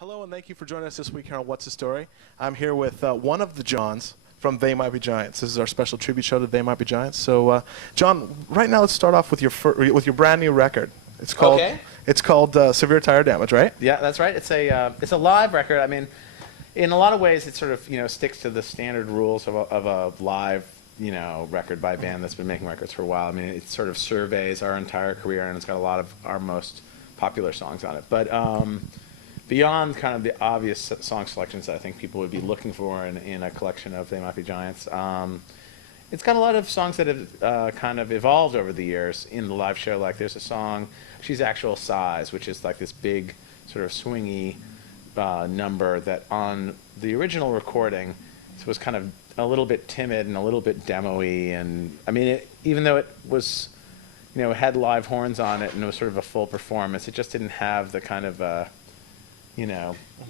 Hello, and thank you for joining us this week here on What's the Story. I'm here with one of the Johns from They Might Be Giants. This is our special tribute show to They Might Be Giants. So, John, right now let's start off with your brand new record. It's called Severe Tire Damage, right? Yeah, that's right. It's a live record. I mean, in a lot of ways, it sort of sticks to the standard rules of a live record by a band that's been making records for a while. I mean, it sort of surveys our entire career, and it's got a lot of our most popular songs on it. But beyond kind of the obvious song selections that I think people would be looking for in a collection of They Might Be Giants, it's got a lot of songs that have kind of evolved over the years in the live show. Like there's a song, She's Actual Size, which is like this big sort of swingy number that on the original recording was kind of a little bit timid and a little bit demo-y. And I mean, even though it was, it had live horns on it and it was sort of a full performance, it just didn't have the kind of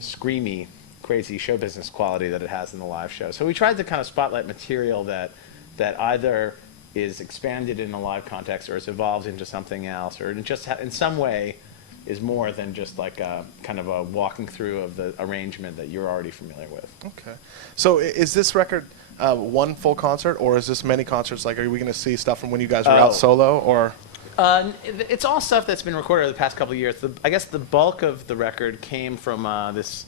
screamy, crazy show business quality that it has in the live show. So we tried to kind of spotlight material that either is expanded in a live context or is evolved into something else, or just in some way is more than just like a kind of a walking through of the arrangement that you're already familiar with. Okay. So is this record one full concert, or is this many concerts? Like, are we going to see stuff from when you guys were out solo, or? It's all stuff that's been recorded over the past couple of years. I guess the bulk of the record came from this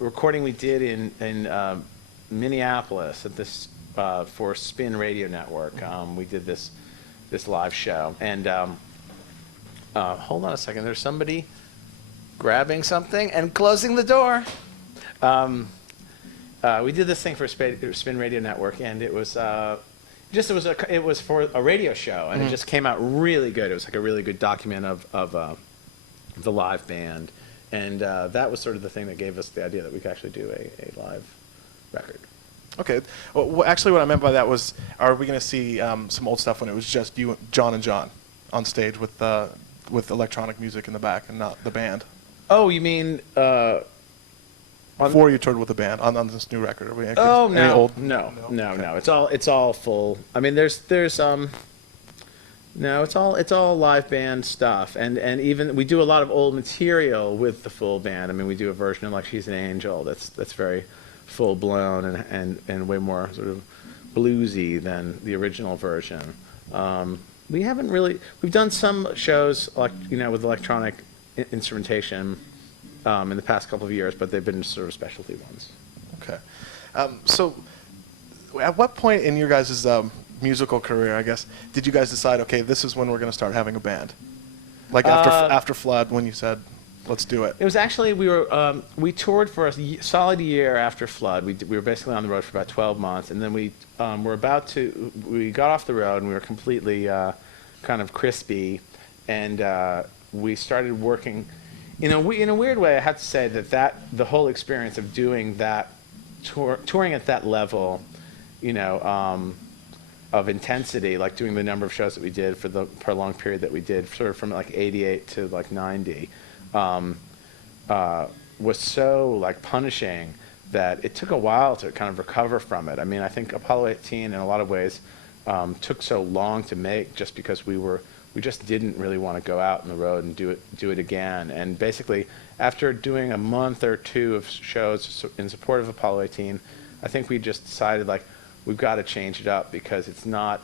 recording we did in Minneapolis at this for Spin Radio Network. We did this live show, and hold on a second. There's somebody grabbing something and closing the door. We did this thing for Spin Radio Network, and it was. It was for a radio show, and it just came out really good. It was like a really good document of the live band, and that was sort of the thing that gave us the idea that we could actually do a live record. Okay. Well, actually, what I meant by that was, are we going to see some old stuff when it was just you, John and John, on stage with electronic music in the back and not the band? Oh, you mean? Before you toured with the band on this new record, are we? No. It's all full. I mean, no, it's all live band stuff, and even we do a lot of old material with the full band. I mean, we do a version of like She's an Angel that's very full blown and way more sort of bluesy than the original version. We've done some shows like with electronic instrumentation. In the past couple of years, but they've been sort of specialty ones. Okay. So at what point in your guys' musical career, I guess, did you guys decide, okay, this is when we're going to start having a band? Like after Flood, when you said, let's do it. It was actually, we toured for a solid year after Flood. We were basically on the road for about 12 months, and then we got off the road, and we were completely kind of crispy, and we started working. In a weird way, I have to say that the whole experience of doing that, touring at that level, of intensity, like doing the number of shows that we did for the prolonged period that we did, sort of from like '88 to like '90, was so like punishing that it took a while to kind of recover from it. I mean, I think Apollo 18 in a lot of ways took so long to make just because we just didn't really want to go out on the road and do it again. And basically, after doing a month or two of shows in support of Apollo 18, I think we just decided, like, we've got to change it up, because it's not.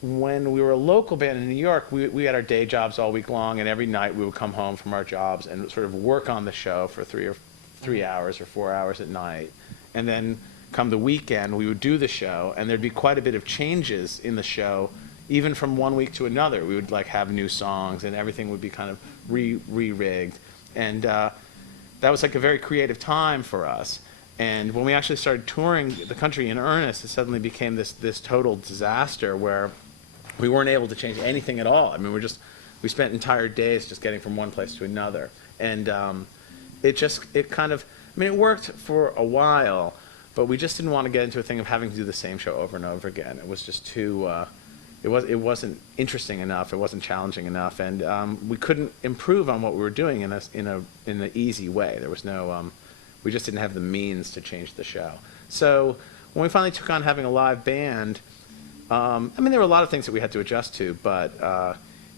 When we were a local band in New York, we had our day jobs all week long, and every night we would come home from our jobs and sort of work on the show for 3 hours or 4 hours at night. And then come the weekend, we would do the show, and there'd be quite a bit of changes in the show. Even from one week to another, we would like have new songs, and everything would be kind of re-rigged, and that was like a very creative time for us. And when we actually started touring the country in earnest, it suddenly became this total disaster where we weren't able to change anything at all. I mean, we spent entire days just getting from one place to another, and it worked for a while, but we just didn't want to get into a thing of having to do the same show over and over again. It was just too. It wasn't interesting enough. It wasn't challenging enough, and we couldn't improve on what we were doing in an easy way. There was no. We just didn't have the means to change the show. So when we finally took on having a live band, there were a lot of things that we had to adjust to, but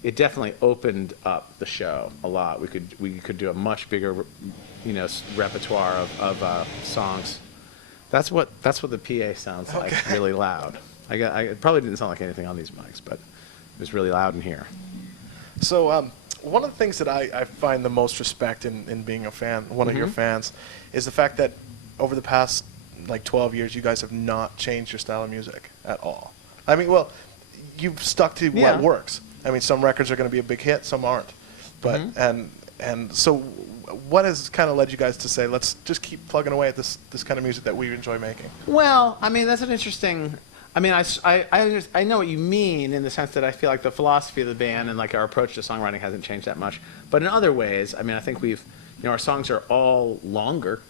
it definitely opened up the show a lot. We could do a much bigger, repertoire of songs. That's what the PA sounds like, really loud. It probably didn't sound like anything on these mics, but it was really loud in here. So one of the things that I find the most respect in being a fan, one of your fans, is the fact that over the past like 12 years, you guys have not changed your style of music at all. I mean, well, you've stuck to what works. I mean, some records are going to be a big hit, some aren't. But and so, what has kind of led you guys to say, let's just keep plugging away at this kind of music that we enjoy making? Well, I mean, that's an interesting. I mean, I know what you mean in the sense that I feel like the philosophy of the band and like our approach to songwriting hasn't changed that much. But in other ways, I mean, I think our songs are all longer.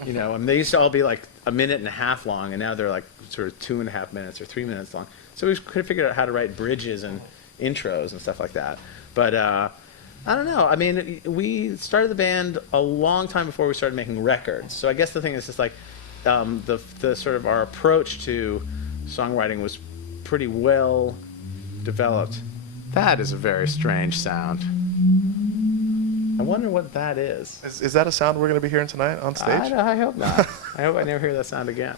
And they used to all be like a minute and a half long, and now they're like sort of 2.5 minutes or 3 minutes long. So we could have figured out how to write bridges and intros and stuff like that. But I don't know. I mean, we started the band a long time before we started making records. So I guess the thing is just like the sort of our approach to songwriting was pretty well developed. That is a very strange sound. I wonder what that is. Is that a sound we're going to be hearing tonight on stage? I hope not. I hope I never hear that sound again.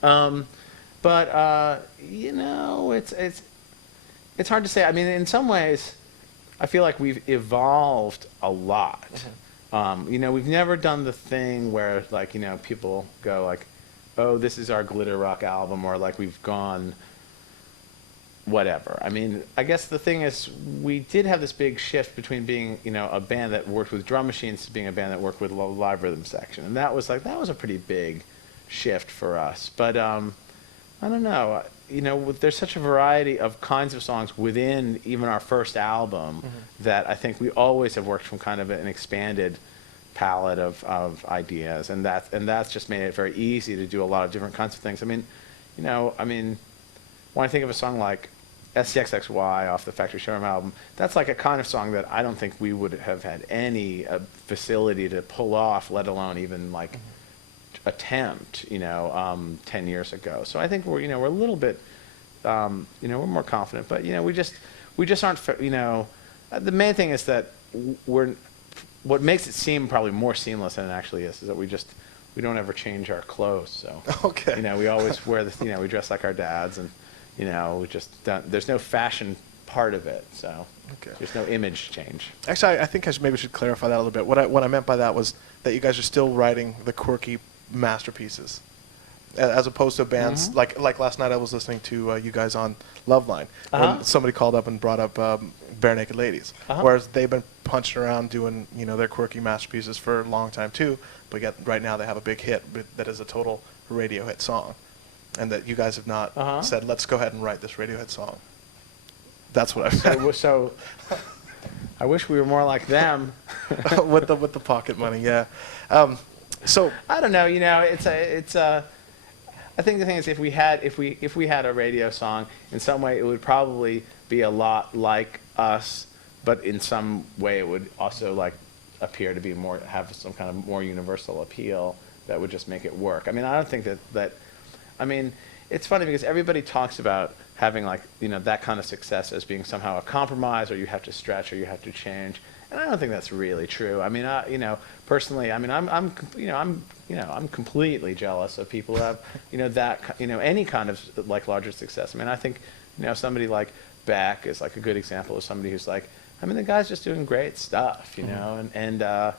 But it's hard to say. I mean, in some ways, I feel like we've evolved a lot. We've never done the thing where, like, people go like, oh, this is our glitter rock album, or like we've gone whatever. I mean, I guess the thing is, we did have this big shift between being, a band that worked with drum machines to being a band that worked with a live rhythm section, and that was a pretty big shift for us. But I don't know. There's such a variety of kinds of songs within even our first album that I think we always have worked from kind of an expanded palette of ideas, and that's just made it very easy to do a lot of different kinds of things. I mean, when I think of a song like SCXXY off the Factory Showroom album, that's like a kind of song that I don't think we would have had any facility to pull off, let alone even like attempt, 10 years ago. So I think we're a little bit, we're more confident, but we just aren't, the main thing is that what makes it seem probably more seamless than it actually is that we don't ever change our clothes. So, we always wear we dress like our dads, and, we just don't, there's no fashion part of it. So there's no image change. Actually, I think maybe should clarify that a little bit. What I meant by that was that you guys are still writing the quirky masterpieces, as opposed to bands like last night I was listening to you guys on Loveline, when somebody called up and brought up Bare Naked Ladies, whereas they've been punching around doing their quirky masterpieces for a long time too, but yet right now they have a big hit that is a total radio hit song, and that you guys have not said, let's go ahead and write this radio hit song. That's what I meant. So I wish we were more like them. with the pocket money, yeah. So I don't know. I think the thing is, if we had a radio song, in some way it would probably be a lot like us, but in some way it would also like appear to be have some kind of more universal appeal that would just make it work. I mean, I don't think that. I mean, it's funny because everybody talks about having like that kind of success as being somehow a compromise, or you have to stretch, or you have to change. And I don't think that's really true. I mean, personally, I mean, I'm completely jealous of people who have, any kind of like larger success. I mean, I think, somebody like Beck is like a good example of somebody who's like, I mean, the guy's just doing great stuff, and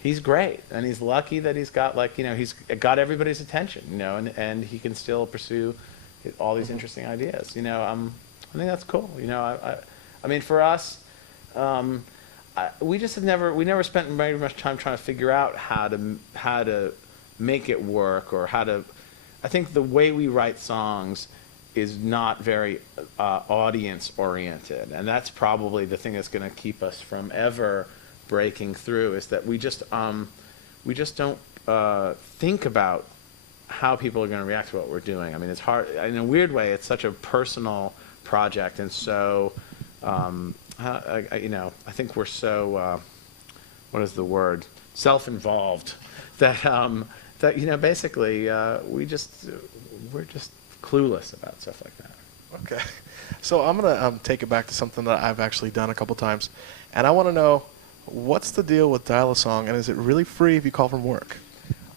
he's great, and he's lucky that he's got like, he's got everybody's attention, and he can still pursue all these interesting ideas. I think that's cool. I mean, for us. We just never spent very much time trying to figure out how to make it work, or I think the way we write songs is not very audience oriented, and that's probably the thing that's going to keep us from ever breaking through, is that we just don't think about how people are going to react to what we're doing. I mean, it's hard in a weird way. It's such a personal project, and so. I think we're so, what is the word? Self-involved that basically we're just clueless about stuff like that. Okay. So I'm going to take it back to something that I've actually done a couple times. And I want to know, what's the deal with Dial-A-Song, and is it really free if you call from work?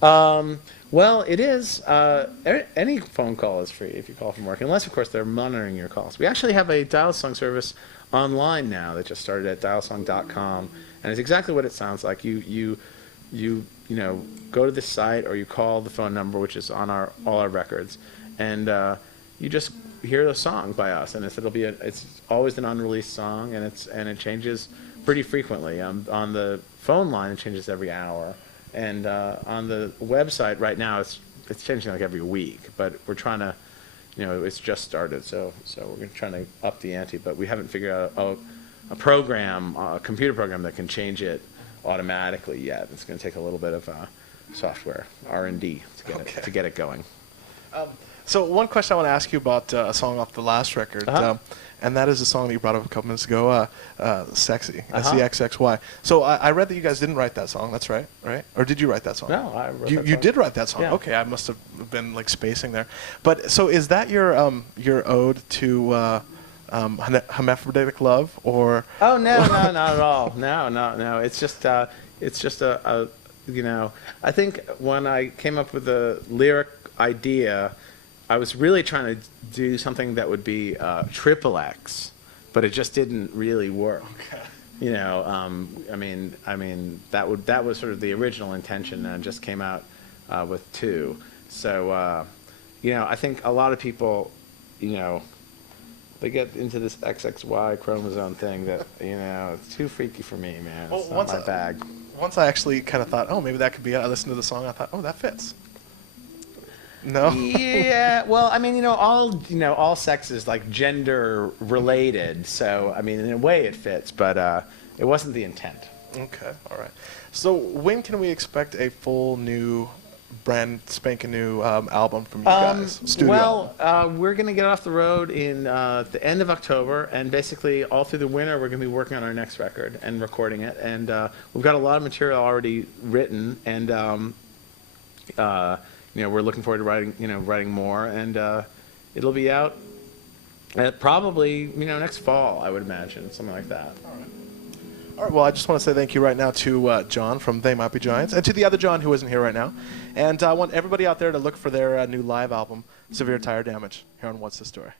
Well, it is. Any phone call is free if you call from work, unless, of course, they're monitoring your calls. We actually have a Dial-A-Song service online now that just started at dialsong.com, and it's exactly what it sounds like. You know, go to the site or you call the phone number, which is on all our records, and you just hear the song by us, and it's always an unreleased song, and it changes pretty frequently. On the phone line, it changes every hour, and on the website right now, it's changing like every week. But we're trying to, you know, it's just started, so we're trying to up the ante, but we haven't figured out a program, a computer program that can change it automatically yet. It's going to take a little bit of software R&D to get it going. So one question I want to ask you about a song off the last record, and that is a song that you brought up a couple minutes ago, Sexy, SEXXY. So I read that you guys didn't write that song, that's right? Or did you write that song? No, I wrote that song. You did write that song? Yeah. Okay, I must have been like spacing there. But so is that your ode to hermaphroditic love, or? Oh, no, not at all. No. It's just a you know, I think when I came up with the lyric idea, I was really trying to do something that would be XXX, but it just didn't really work. Okay. You know, I mean that was sort of the original intention, and it just came out with 2. So, you know, I think a lot of people, you know, they get into this XXY chromosome thing that, you know, it's too freaky for me, man. It's not my bag. Once I actually kind of thought, oh, maybe that could be it. I listened to the song. I thought, oh, that fits. No. Yeah. Well, I mean, all sex is like gender related. So, I mean, in a way, it fits, but it wasn't the intent. Okay. All right. So, when can we expect a full new, brand spanking new album from you guys? Studio album? We're going to get off the road in the end of October, and basically all through the winter, we're going to be working on our next record and recording it. And we've got a lot of material already written, and you know, we're looking forward to writing more, and it'll be out probably, you know, next fall, I would imagine, something like that. All right, well, I just want to say thank you right now to John from They Might Be Giants, and to the other John who isn't here right now. And I want everybody out there to look for their new live album, Severe Tire Damage, here on What's the Story.